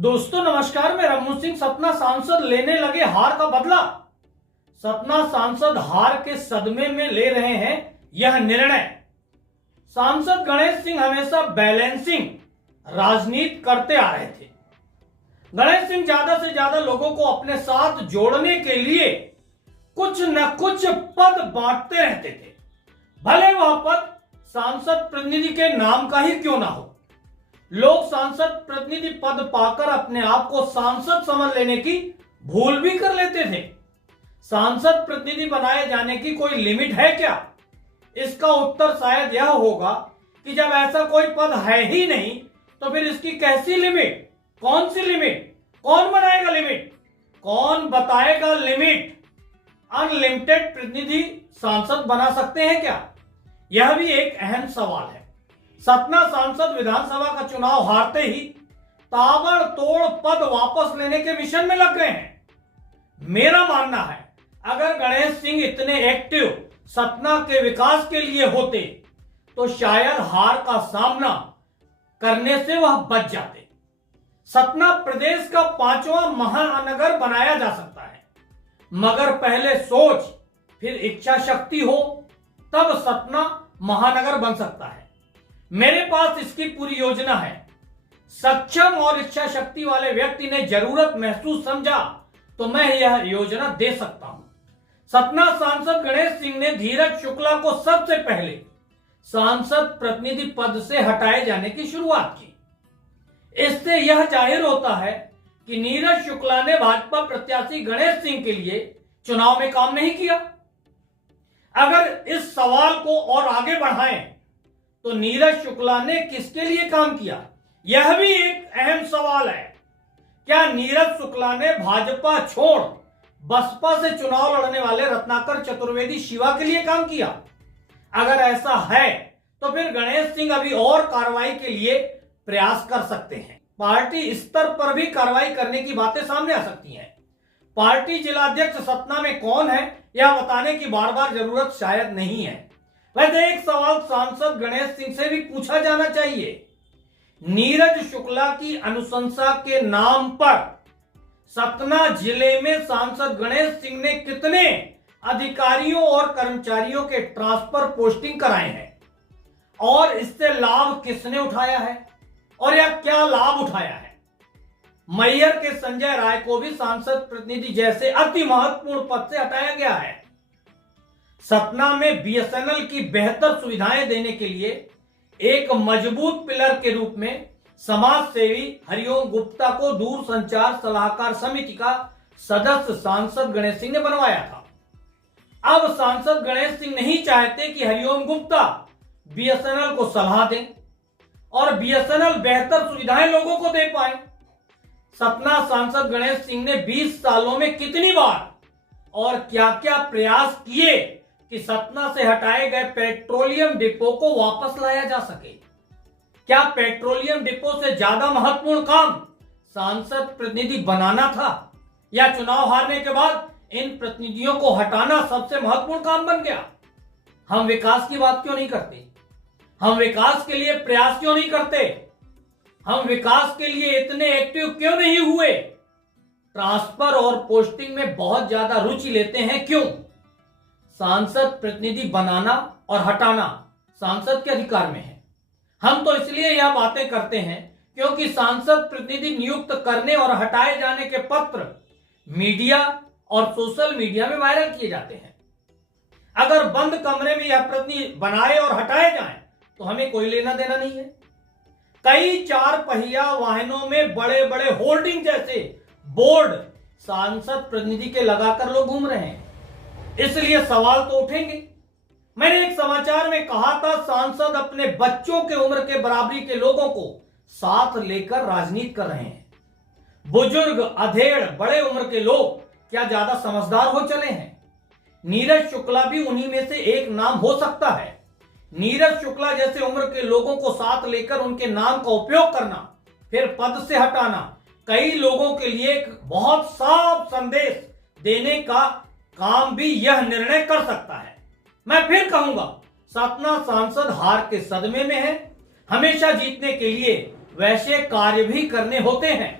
दोस्तों नमस्कार, मैं रमू सिंह। सतना सांसद लेने लगे हार का बदला। सतना सांसद हार के सदमे में ले रहे हैं यह निर्णय। सांसद गणेश सिंह हमेशा बैलेंसिंग राजनीति करते आ रहे थे। गणेश सिंह ज्यादा से ज्यादा लोगों को अपने साथ जोड़ने के लिए कुछ न कुछ पद बांटते रहते थे, भले वह पद सांसद प्रतिनिधि के नाम का ही क्यों ना हो। लोग सांसद प्रतिनिधि पद पाकर अपने आप को सांसद समझ लेने की भूल भी कर लेते थे। सांसद प्रतिनिधि बनाए जाने की कोई लिमिट है क्या? इसका उत्तर शायद यह होगा कि जब ऐसा कोई पद है ही नहीं तो फिर इसकी कैसी लिमिट? कौन सी लिमिट? कौन बनाएगा लिमिट? कौन बताएगा लिमिट? अनलिमिटेड प्रतिनिधि सांसद बना सकते हैं क्या? यह भी एक अहम सवाल है। सतना सांसद विधानसभा का चुनाव हारते ही ताबड़तोड़ पद वापस लेने के मिशन में लग गए हैं। मेरा मानना है, अगर गणेश सिंह इतने एक्टिव सतना के विकास के लिए होते तो शायद हार का सामना करने से वह बच जाते। सतना प्रदेश का 5वां महानगर बनाया जा सकता है, मगर पहले सोच फिर इच्छा शक्ति हो तब सतना महानगर बन सकता है। मेरे पास इसकी पूरी योजना है। सक्षम और इच्छा शक्ति वाले व्यक्ति ने जरूरत महसूस समझा तो मैं यह योजना दे सकता हूं। सतना सांसद गणेश सिंह ने धीरज शुक्ला को सबसे पहले सांसद प्रतिनिधि पद से हटाए जाने की शुरुआत की। इससे यह जाहिर होता है कि नीरज शुक्ला ने भाजपा प्रत्याशी गणेश सिंह के लिए चुनाव में काम नहीं किया। अगर इस सवाल को और आगे बढ़ाएं तो नीरज शुक्ला ने किसके लिए काम किया? यह भी एक अहम सवाल है। क्या नीरज शुक्ला ने भाजपा छोड़ बसपा से चुनाव लड़ने वाले रत्नाकर चतुर्वेदी शिवा के लिए काम किया? अगर ऐसा है तो फिर गणेश सिंह अभी और कार्रवाई के लिए प्रयास कर सकते हैं। पार्टी स्तर पर भी कार्रवाई करने की बातें सामने आ सकती हैं। पार्टी जिलाध्यक्ष सतना में कौन है यह बताने की बार बार जरूरत शायद नहीं है। वैसे एक सवाल सांसद गणेश सिंह से भी पूछा जाना चाहिए। नीरज शुक्ला की अनुशंसा के नाम पर सतना जिले में सांसद गणेश सिंह ने कितने अधिकारियों और कर्मचारियों के ट्रांसफर पोस्टिंग कराए हैं और इससे लाभ किसने उठाया है और या क्या लाभ उठाया है? मैयर के संजय राय को भी सांसद प्रतिनिधि जैसे अति महत्वपूर्ण पद से हटाया गया है। सतना में बीएसएनएल की बेहतर सुविधाएं देने के लिए एक मजबूत पिलर के रूप में समाज सेवी हरिओम गुप्ता को दूर संचार सलाहकार समिति का सदस्य सांसद गणेश सिंह ने बनवाया था। अब सांसद गणेश सिंह नहीं चाहते कि हरिओम गुप्ता बीएसएनएल को सलाह दें और बीएसएनएल बेहतर सुविधाएं लोगों को दे पाए। सतना सांसद गणेश सिंह ने 20 सालों में कितनी बार और क्या क्या प्रयास किए कि सतना से हटाए गए पेट्रोलियम डिपो को वापस लाया जा सके? क्या पेट्रोलियम डिपो से ज्यादा महत्वपूर्ण काम सांसद प्रतिनिधि बनाना था या चुनाव हारने के बाद इन प्रतिनिधियों को हटाना सबसे महत्वपूर्ण काम बन गया? हम विकास की बात क्यों नहीं करते? हम विकास के लिए प्रयास क्यों नहीं करते? हम विकास के लिए इतने एक्टिव क्यों नहीं हुए? ट्रांसफर और पोस्टिंग में बहुत ज्यादा रुचि लेते हैं क्यों? सांसद प्रतिनिधि बनाना और हटाना सांसद के अधिकार में है। हम तो इसलिए यह बातें करते हैं क्योंकि सांसद प्रतिनिधि नियुक्त करने और हटाए जाने के पत्र मीडिया और सोशल मीडिया में वायरल किए जाते हैं। अगर बंद कमरे में यह प्रतिनिधि बनाए और हटाए जाएं तो हमें कोई लेना देना नहीं है। कई 4 पहिया वाहनों में बड़े बड़े होर्डिंग जैसे बोर्ड सांसद प्रतिनिधि के लगाकर लोग घूम रहे हैं, इसलिए सवाल तो उठेंगे। मैंने एक समाचार में कहा था, सांसद अपने बच्चों के उम्र के बराबरी के लोगों को साथ लेकर राजनीति कर रहे हैं। बुजुर्ग, अधेड़, बड़े उम्र के लोग क्या ज्यादा समझदार हो चले हैं? नीरज शुक्ला भी उन्हीं में से एक नाम हो सकता है। नीरज शुक्ला जैसे उम्र के लोगों को साथ लेकर उनके नाम का उपयोग करना, फिर पद से हटाना कई लोगों के लिए एक बहुत साफ संदेश देने का काम भी यह निर्णय कर सकता है। मैं फिर कहूंगा, सतना सांसद हार के सदमे में है। हमेशा जीतने के लिए वैसे कार्य भी करने होते हैं।